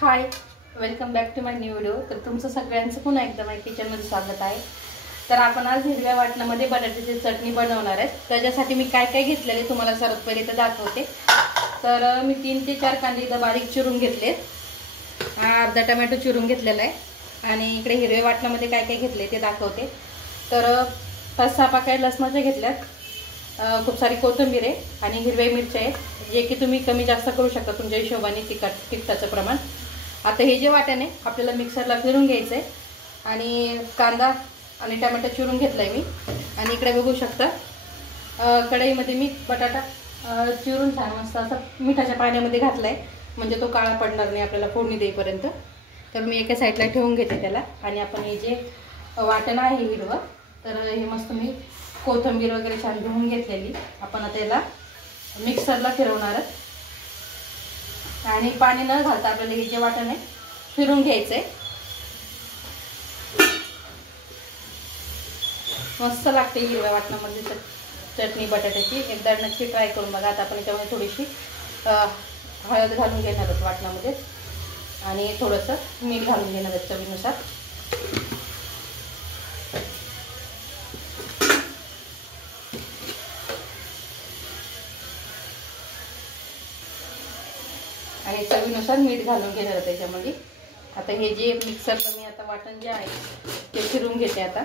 High, welcome back to my new video. तर तुमचं सगळ्यांचं पुन्हा एकदा माझ्या किचनमध्ये स्वागत आहे। तर आपण आज हिरव्या वाटणामध्ये बटाट्याची चटणी बनवणार आहे। त्याच्यासाठी मी काय काय घेतलेले तुम्हाला सर्वात पहिले तर दाखवते। तर मी 3 ते 4 कांदे इथं बारीक चिरून घेतले, अर्धा टोमॅटो चिरून घेतलेला आहे आणि इकडे हिरव्या वाटणामध्ये काय काय घेतले ते दाखवते। तर 5-6 पाकळ्या लसणाच्या घेतल्यात, खूप सारी कोथिंबीर आहे आणि हिरव्या मिरच्या आहेत, जे की तुम्ही कमी जास्त करू शकता तुमच्या हिशोबाने तिखटाचं प्रमाण। आता हे जे वाटण आहे आपल्याला मिक्सरला फिरून घ्यायचं आहे आणि कांदा आणि टोमॅटो चिरून घेतलाय मी। आणि इकडे बघू शकता कढईमध्ये मी बटाटा चिरून छान मस्त असं मिठाच्या पाण्यामध्ये घातलाय, म्हणजे तो काळा पडणार नाही आपल्याला फोडणी देईपर्यंत। तर मी एका साईडला ठेवून घेते त्याला। आणि आपण हे जे वाटण आहे हिरवं, तर हे मस्त मी कोथिंबीर वगैरे छान धुवून घेतलेली आपण आता याला मिक्सरला फिरवणार आहे। आणि पाणी न घालता आपल्याला हे जे वाटण आहे फिरून घ्यायचंय। मस्त लागते हिरव्या वाटणामध्ये चटणी बटाट्याची, एकदा नक्की ट्राय करून बघा। आता आपण याच्यामध्ये थोडीशी हळद घालून घेणार आहोत वाटणामध्ये आणि थोडंसं मीठ घालून घेणार आहोत चवीनुसार। आणि चवीनुसार मीठ घालून घेणार आहे त्याच्यामध्ये। आता हे जे मिक्सरला मी आता वाटण जे आहे ते फिरून घेते आता।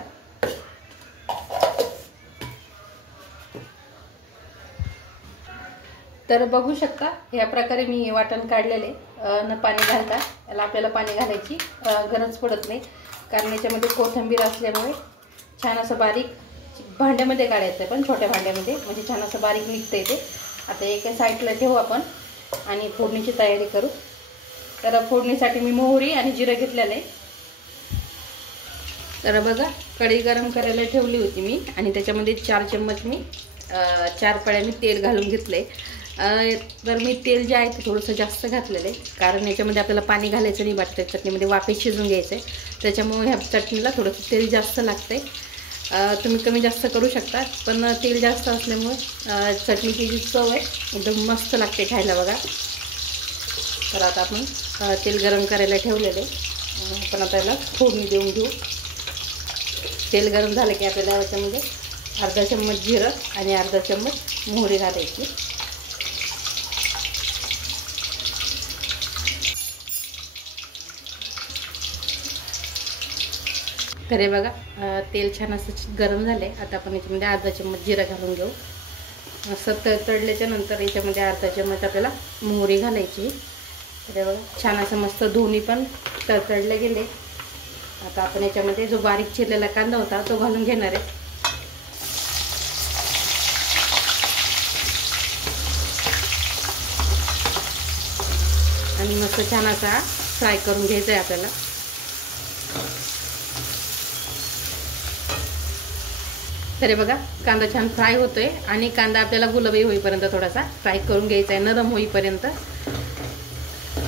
तर बघू शकता या प्रकारे मी वाटण काढलेले, न पाणी घालता। याला आपल्याला पाणी घालायची गरज पडत नाही, कारण याच्यामध्ये कोथिंबीर असल्यामुळे छान असं बारीक भांड्यामध्ये काढायचं आहे, पण छोट्या भांड्यामध्ये, म्हणजे छान असं बारीक निघतं ते। आता एका साईडला ठेवू आपण आणि फोडणीची तयारी करू। तर फोडणीसाठी मी मोहरी आणि जिरं घेतलेलं आहे। तर बघा कढई गरम करायला ठेवली होती मी आणि त्याच्यामध्ये 4 चम्मच मी 4 पळ्यांनी तेल घालून घेतले। तर मी तेल जे आहे ते थोडंसं जास्त घातलेलं आहे, कारण याच्यामध्ये आपल्याला पाणी घालायचं नाही, बटाट्याच्या चटणीमध्ये वाफे शिजून घ्यायचं आहे, त्याच्यामुळे ह्या चटणीला थोडंसं तेल जास्त लागतंय। तुम्ही कमी जास्त करू शकता, पण तेल जास्त असल्यामुळे चटणीची जी चव आहे एकदम मस्त लागते खायला बघा। तर आता आपण तेल गरम करायला ठेवलेले, आपण आता याला फोडणी देऊन घेऊ। तेल गरम झालं की आपल्याला याच्यामध्ये अर्धा चम्मच जिरं आणि अर्धा चम्मच मोहरी घालायची। तर हे बघा तेल छान असं गरम झाले। आता आपण याच्यामध्ये अर्धा चम्मच जिरं घालून घेऊ। मस्त तळल्याच्या नंतर याच्यामध्ये अर्धा चम्मच आपल्याला मोहरी घालायची। तर हे बघा छान असं मस्त दोन्ही पण तळले गेले। आता आपण याच्यामध्ये जो बारीक चिरलेला कांदा होता तो घालून घेणार आहे। आणि मस्त छान असा फ्राय करून घ्यायचा आहे आपल्याला। तर हे बघा कांदा छान फ्राय होतोय आणि कांदा आपल्याला गुलाबी होईपर्यंत थोडासा फ्राय करून घ्यायचा आहे, नरम होईपर्यंत।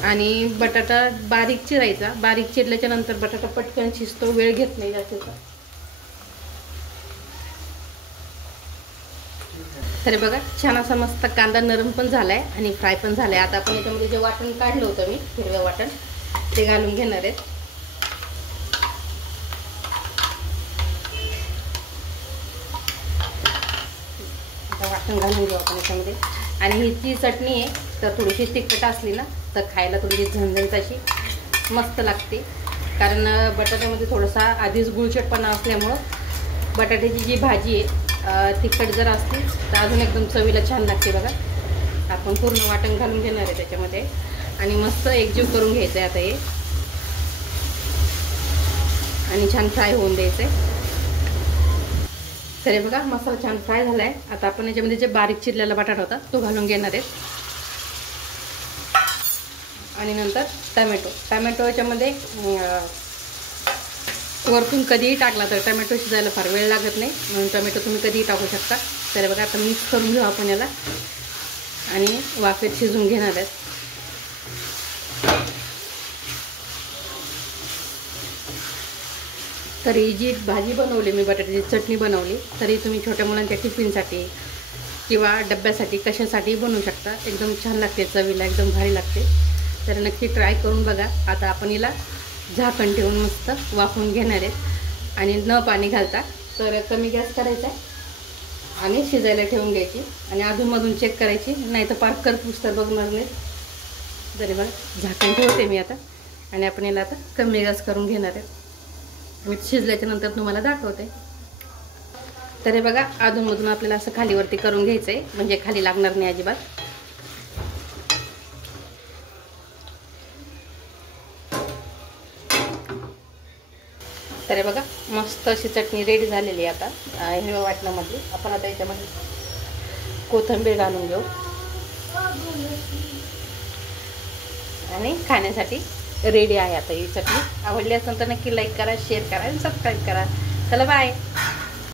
आणि बटाटा बारीक चिरायचा, बारीक चिरल्याच्या नंतर बटाटा पटकन शिजतो, वेळ घेत नाही जास्त। तर बघा छान असा मस्त कांदा नरम पण झालाय आणि फ्राय पण झालाय। आता आपण याच्यामध्ये जे वाटण काढलं होतं मी हिरवं वाटण ते घालून घेणार आहे। वाटण घालून घेऊ आपण याच्यामध्ये। आणि ही जी चटणी आहे तर थोडीशी तिखट असली ना तर खायला थोडीशी झणझणीत अशी मस्त लागते, कारण बटाट्यामध्ये थोडासा आधीच गुळचटपणा असल्यामुळं बटाट्याची जी भाजी आहे तिखट जर असली तर अजून एकदम चवीला छान लागते बघा। आपण पूर्ण वाटण घालून घेणार आहे त्याच्यामध्ये आणि मस्त एकजीव करून घ्यायचं आहे आता हे, आणि छान फ्राय होऊन द्यायचं आहे। तर हे बघा मसाला छान फ्राय झालाय। आता आपण याच्यामध्ये जे बारीक चिरलेला बटाटा होता तो घालून घेणार आहे। आणि नंतर टमॅटो याच्यामध्ये वरतून कधीही टाकला तर टमॅटो शिजायला फार वेळ लागत नाही, म्हणून टमॅटो तुम्ही कधीही टाकू शकता। तर बघा आता मिक्स करून घेऊ आपण याला आणि वाफेत शिजून घेणार आहेत। तर ही जी भाजी बनवली मी बटाट्याची चटणी बनवली, तरी तुम्ही छोट्या मुलांच्या टिफिनसाठी किंवा डब्यासाठी कशासाठी बनवू शकता। एकदम छान लागते, चवीला एकदम भारी लागते। तर नक्की ट्राय करून बघा. आता आपण हिला झाकण ठेवून मस्त वाफवून घेणार आहेत आणि न पाणी घालता. तर कमी गॅस करायचा आहे आणि शिजायला ठेवून घ्यायची आणि अधूनमधून चेक करायची, नाही तर पाक करपूस तर बघणार नाही. तरी बघा झाकण ठेवते मी आता आणि आपण याला आता कमी गॅस करून घेणार आहे. मी शिजल्याच्या नंतर तुम्हाला दाखवते. तर हे बघा अधूनमधून आपल्याला असं खालीवरती करून घ्यायचं आहे, म्हणजे खाली लागणार नाही अजिबात. तर हे बघा मस्त अशी चटणी रेडी झालेली आहे आता हिरव्या वाटणामधली. आपण आता याच्यामध्ये कोथिंबीर घालून घेऊ आणि खाण्यासाठी रेडी आहे आता ही चटणी. आवडली असेल तर नक्की लाईक करा, शेअर करा आणि सबस्क्राईब करा. चला बाय.